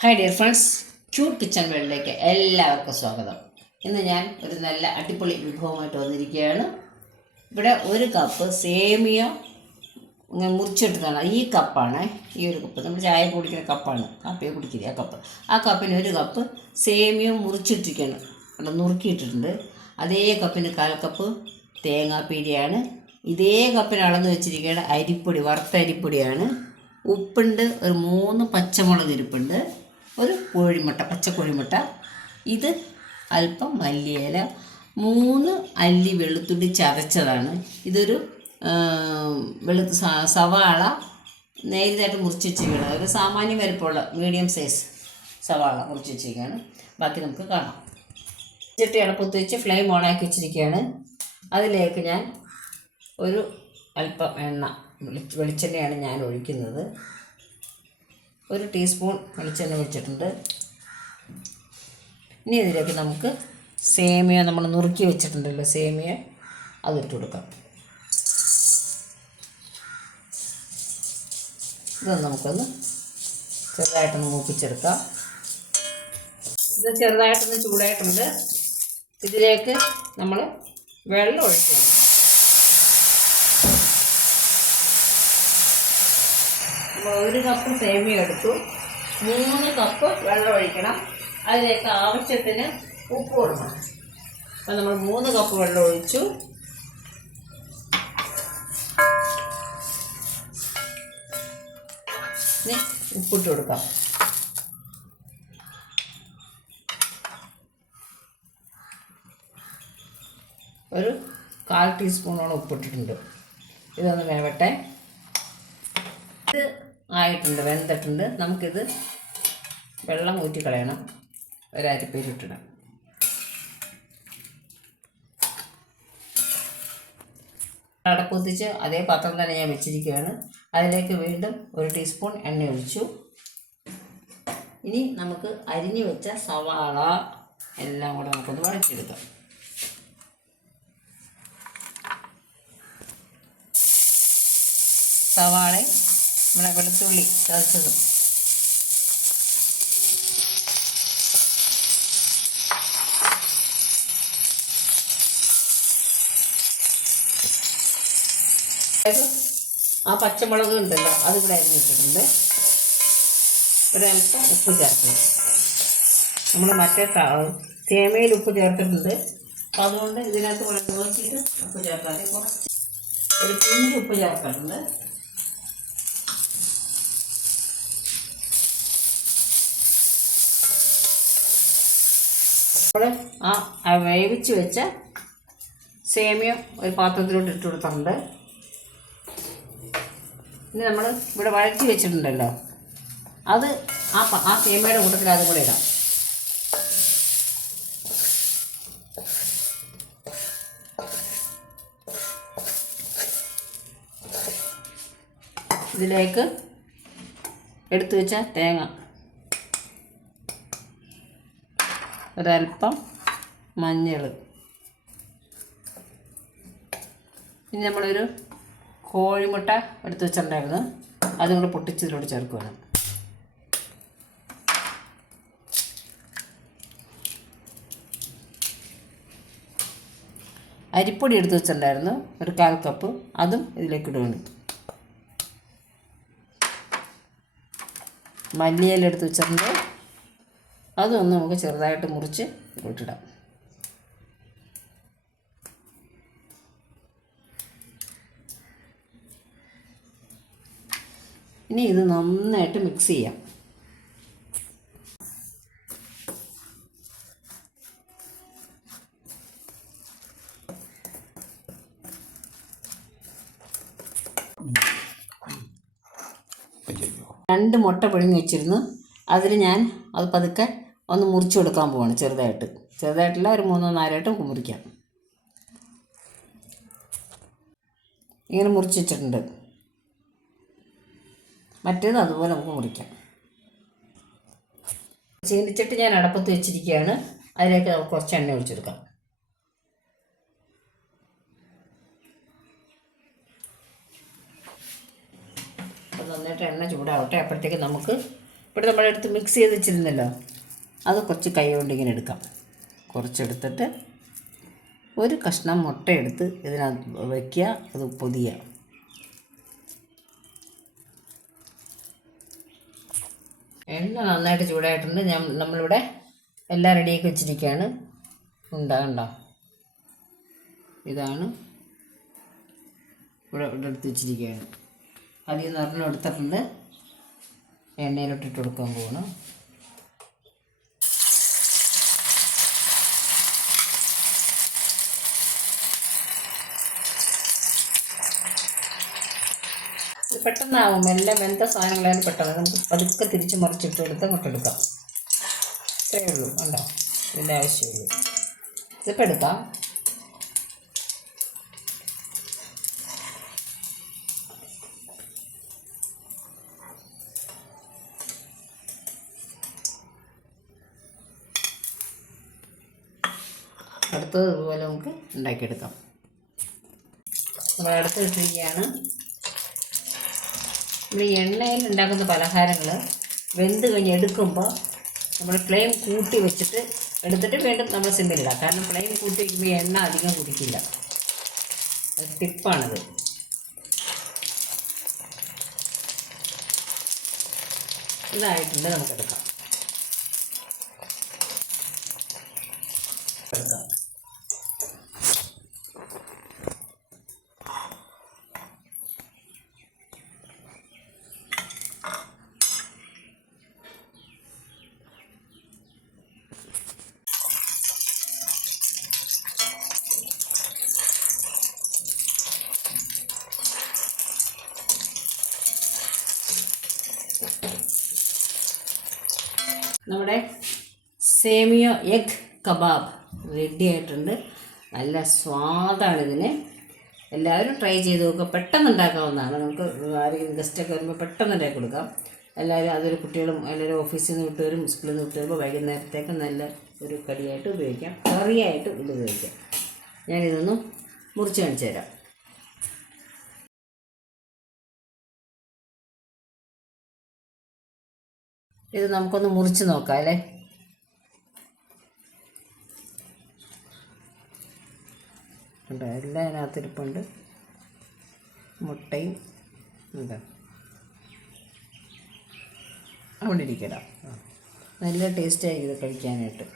Hi dear friends, cute kitchen വേൾഡിലേക്ക് എല്ലാവർക്കും സ്വാഗതം. ഇന്ന് ഞാൻ ഒരു നല്ല അടിപൊളി വിഭവമായിട്ട് വന്നിരിക്കുകയാണ്. ഇവിടെ ഒരു കപ്പ് സേമിയ മുറിച്ചെടുത്താണ്. ഈ കപ്പാണ്, ഈ ഒരു കപ്പ് നമ്മൾ ചായ കുടിക്കുന്ന കപ്പാണ്, കാപ്പിയെ കുടിക്കുന്നത് ആ കപ്പ്. ആ കപ്പിന് ഒരു കപ്പ് സേമിയ മുറിച്ചിട്ടിരിക്കുകയാണ്, അവിടെ നുറുക്കിയിട്ടിട്ടുണ്ട്. അതേ കപ്പിന് 1/4 കപ്പ് തേങ്ങാപ്പീരിയാണ്. ഇതേ കപ്പിന് അളന്ന് വെച്ചിരിക്കുകയാണ് അരിപ്പൊടി, വറുത്ത അരിപ്പൊടിയാണ്. ഉപ്പുണ്ട്, ഒരു 3 പച്ചമുളക് ഇരിപ്പുണ്ട്, ഒരു കോഴിമുട്ട, പച്ചക്കോഴിമുട്ട, ഇത് അല്പം മല്ലിയില, 3 അല്ലി വെളുത്തുള്ളി ചതച്ചതാണ്. ഇതൊരു സവാള നേരിയതായിട്ട് മുറിച്ച് വെച്ചിരിക്കുകയാണ്. ഒരു സാമാന്യ വലുപ്പമുള്ള മീഡിയം സൈസ് സവാള മുറിച്ച് വെച്ചിരിക്കുകയാണ്. ബാക്കി നമുക്ക് കാണാം. ചട്ടി അടപ്പത്ത് വെച്ച് ഫ്ലെയിം ഓണാക്കി വെച്ചിരിക്കുകയാണ്. അതിലേക്ക് ഞാൻ ഒരു അല്പം എണ്ണ, വെളിച്ചെണ്ണയാണ് ഞാൻ ഒഴിക്കുന്നത്. 1 ടീസ്പൂൺ വെളിച്ചെണ്ണ ഒഴിച്ചിട്ടുണ്ട്. ഇനി ഇതിലേക്ക് നമുക്ക് സേമിയ നമ്മൾ നുറുക്കി വെച്ചിട്ടുണ്ടല്ലോ, സേമിയ അതിട്ട് കൊടുക്കാം. ഇതൊന്ന് നമുക്കൊന്ന് ചെറുതായിട്ടൊന്ന് മൂപ്പിച്ചെടുക്കാം. ഇത് ചെറുതായിട്ടൊന്ന് ചൂടായിട്ടുണ്ട്. ഇതിലേക്ക് നമ്മൾ വെള്ളം ഒഴിക്കണം. നമ്മൾ 1 കപ്പ് സേമിയ എടുത്തു, 3 കപ്പ് വെള്ളം ഒഴിക്കണം. അതിലേക്ക് ആവശ്യത്തിന് ഉപ്പ് കൊടുക്കണം. അപ്പോൾ നമ്മൾ 3 കപ്പ് വെള്ളം ഒഴിച്ചു. ഇനി ഉപ്പിട്ട് കൊടുക്കാം. ഒരു 1/4 ടീസ്പൂണോളം ഉപ്പിട്ടിട്ടുണ്ട്. ഇതൊന്ന് വേവട്ടെ. ഇത് ആയിട്ടുണ്ട്, വെന്തിട്ടുണ്ട്. നമുക്കിത് വെള്ളം ഊറ്റി കളയണം. ഒരു അരിപ്പയിലിട്ടിടാം. അടപ്പുത്തിച്ച് അതേ പാത്രം തന്നെ ഞാൻ വെച്ചിരിക്കുകയാണ്. അതിലേക്ക് വീണ്ടും 1 ടീസ്പൂൺ എണ്ണ ഒഴിച്ചു. ഇനി നമുക്ക് അരിഞ്ഞു വെച്ച സവാള എല്ലാം കൂടെ നമുക്കൊന്ന് വഴറ്റിയെടുക്കാം. സവാളയും നമ്മുടെ വെളുത്തുള്ളി ചതച്ചതും ആ പച്ചമുളക് ഉണ്ടല്ലോ, അതിവിടെ അരിഞ്ഞിട്ടിട്ടുണ്ട്. ഒരൽപ്പം ഉപ്പ് ചേർക്കണം. നമ്മൾ മറ്റേ തേമയിൽ ഉപ്പ് ചേർത്തിട്ടുണ്ട്. അപ്പം അതുകൊണ്ട് ഇതിനകത്ത് കൂടെ നോക്കിയിട്ട് ഉപ്പ് ചേർക്കാതെ കുറച്ച് ഒരു പിഞ്ച് ഉപ്പ് ചേർത്തിട്ടുണ്ട്. നമ്മൾ ആ വേവിച്ച് വെച്ച സേമിയ ഒരു പാത്രത്തിലോട്ട് ഇട്ട് കൊടുത്തിട്ടുണ്ട്. ഇനി നമ്മൾ ഇവിടെ വഴറ്റി വെച്ചിട്ടുണ്ടല്ലോ, അത് ആ സേമിയയുടെ കൂട്ടത്തിൽ അതും കൂടെ ഇടാം. ഇതിലേക്ക് എടുത്തു വെച്ച തേങ്ങ, ഒരൽപ്പം മഞ്ഞൾ, ഇനി നമ്മളൊരു കോഴിമുട്ട എടുത്ത് വെച്ചിട്ടുണ്ടായിരുന്നു, അതും കൂടെ പൊട്ടിച്ചതിലോട്ട് ചേർക്കുകയാണ്. അരിപ്പൊടി എടുത്ത് വെച്ചിട്ടുണ്ടായിരുന്നു, ഒരു 1/4 കപ്പ്, അതും ഇതിലേക്ക് ഇടുകയാണ്. മല്ലിയില എടുത്ത് വെച്ചിട്ടുണ്ട്, അതൊന്ന് നമുക്ക് ചെറുതായിട്ട് മുറിച്ച് ഇട്ടിടാം. ഇനി ഇത് നന്നായിട്ട് മിക്സ് ചെയ്യാം. രണ്ട് മുട്ട പിഴിഞ്ഞ് വെച്ചിരുന്നു. അതിൽ ഞാൻ അത് പതുക്കെ ഒന്ന് മുറിച്ച് കൊടുക്കാൻ പോവാണ്, ചെറുതായിട്ടല്ല, ഒരു 3-4 മുറിക്കാം. ഇങ്ങനെ മുറിച്ച് വെച്ചിട്ടുണ്ട്. മറ്റേത് അതുപോലെ നമുക്ക് മുറിക്കാം. ചീനിച്ചട്ടി ഞാൻ അടപ്പത്ത് വെച്ചിരിക്കുകയാണ്. അതിലേക്ക് നമുക്ക് കുറച്ച് എണ്ണ ഒഴിച്ചെടുക്കാം. നന്നായിട്ട് എണ്ണ ചൂടാവട്ടെ. അപ്പോഴത്തേക്ക് നമുക്ക് ഇവിടെ നമ്മളെടുത്ത് മിക്സ് ചെയ്ത് വെച്ചിരുന്നല്ലോ, അത് കുറച്ച് കൈ കൊണ്ട് ഇങ്ങനെ എടുക്കാം. കുറച്ചെടുത്തിട്ട് ഒരു കഷ്ണം മുട്ടയെടുത്ത് ഇതിനകത്ത് വയ്ക്കുക, അത് പൊതിയുക. എണ്ണ നന്നായിട്ട് ചൂടായിട്ടുണ്ട്. നമ്മളിവിടെ എല്ലാം റെഡിയാക്കി വെച്ചിരിക്കുകയാണ്. കണ്ടോ, ഇതാണ് ഇവിടെ എടുത്ത് വെച്ചിരിക്കുകയാണ്. അതിൽ നിന്ന് ഒരെണ്ണം എടുത്തിട്ടുണ്ട്, എണ്ണയിലോട്ടിട്ട് കൊടുക്കാൻ പോകണം. പെട്ടെന്നാവും, എല്ലാം വെന്ത സാധനങ്ങളായാലും പെട്ടെന്ന് നമുക്ക് പതുക്കെ തിരിച്ച് മറിച്ചിട്ട് കൊടുത്ത് അങ്ങോട്ട് എടുക്കാം. ഇത്രയേ ഉള്ളൂ. കണ്ടോ, ഇതിൻ്റെ ആവശ്യമുള്ളൂ. ഇതിപ്പോൾ എടുക്കാം. അടുത്തതുപോലെ നമുക്ക് ഉണ്ടാക്കിയെടുക്കാം. നമ്മൾ അടുത്ത് ഇട്ടിരിക്കുകയാണ്. നമ്മൾ ഈ എണ്ണയിൽ ഉണ്ടാക്കുന്ന പലഹാരങ്ങൾ വെന്ത് കഴിഞ്ഞ് എടുക്കുമ്പോൾ നമ്മൾ ഫ്ലെയിം കൂട്ടി വെച്ചിട്ട് എടുത്തിട്ട് വീണ്ടും നമ്മൾ സിമ്മിലിടാം. കാരണം ഫ്ലെയിം കൂട്ടി വയ്ക്കുമ്പോൾ എണ്ണ അധികം കുടിക്കില്ല. അത് ടിപ്പാണത്. ഇതായിട്ടുണ്ട്, നമുക്കെടുക്കാം. നമ്മുടെ സേമിയ എഗ് കബാബ് റെഡി ആയിട്ടുണ്ട്. നല്ല സ്വാദാണിതിന്. എല്ലാവരും ട്രൈ ചെയ്ത് നോക്കുക. പെട്ടെന്ന് ഉണ്ടാക്കാവുന്നതാണ്. നമുക്ക് ആരെങ്കിലും ഗസ്റ്റൊക്കെ വരുമ്പോൾ പെട്ടെന്ന് ഉണ്ടാക്കി കൊടുക്കാം. എല്ലാവരും അതൊരു കുട്ടികളും എല്ലാവരും ഓഫീസിൽ നിന്ന് വിട്ടുവരും, സ്കൂളിൽ നിന്ന് വിട്ട് വരുമ്പോൾ വൈകുന്നേരത്തേക്ക് നല്ല ഒരു കടിയായിട്ട് ഉപയോഗിക്കാം. കറിയായിട്ട് ഇത് ഉപയോഗിക്കാം. ഞാനിതൊന്ന് മുറിച്ച് കാണിച്ചു തരാം. ഇത് നമുക്കൊന്ന് മുറിച്ച് നോക്കാം അല്ലേ. ഉണ്ടോ, എല്ലാം അതിനകത്തിരിപ്പുണ്ട്. മുട്ടയും ഉണ്ട് അവിടെ ഇരിക്കണം. നല്ല ടേസ്റ്റായിരിക്കും ഇത് കഴിക്കാനായിട്ട്.